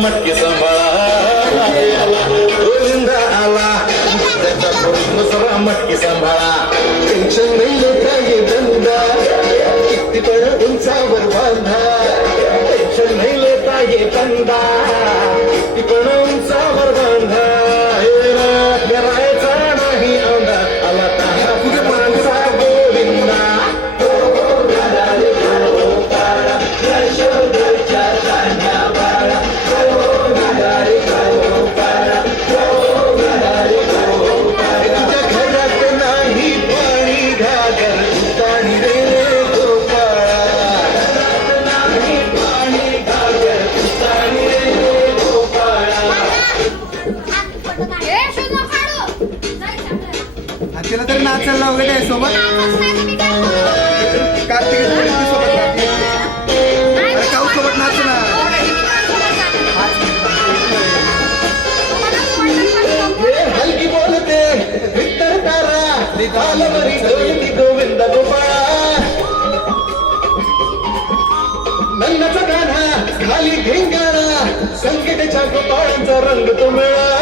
मटकी सांभाळा गोविंदा आला त्याचा मटकी सांभाळा टेन्शन नाही लेता ये धंदा किती पण उंचावर बांधा टेन्शन नाही लेता ये धंदा किती पण उंचावर बांधा करायचा नाही औंधा आला ताहा कुठे माणसा गोविंदा तिला तरी नाचायला वगैरे आहे सोबत कार्तिक सोबत काऊ सोबत नाच ना हलकी बोलते विठ्ठल तारा गोविंद गोपाळा नन्नाचा गाणा खाली ढिंगाणा संकेताच्या गोपाळांचा रंग तो मिळा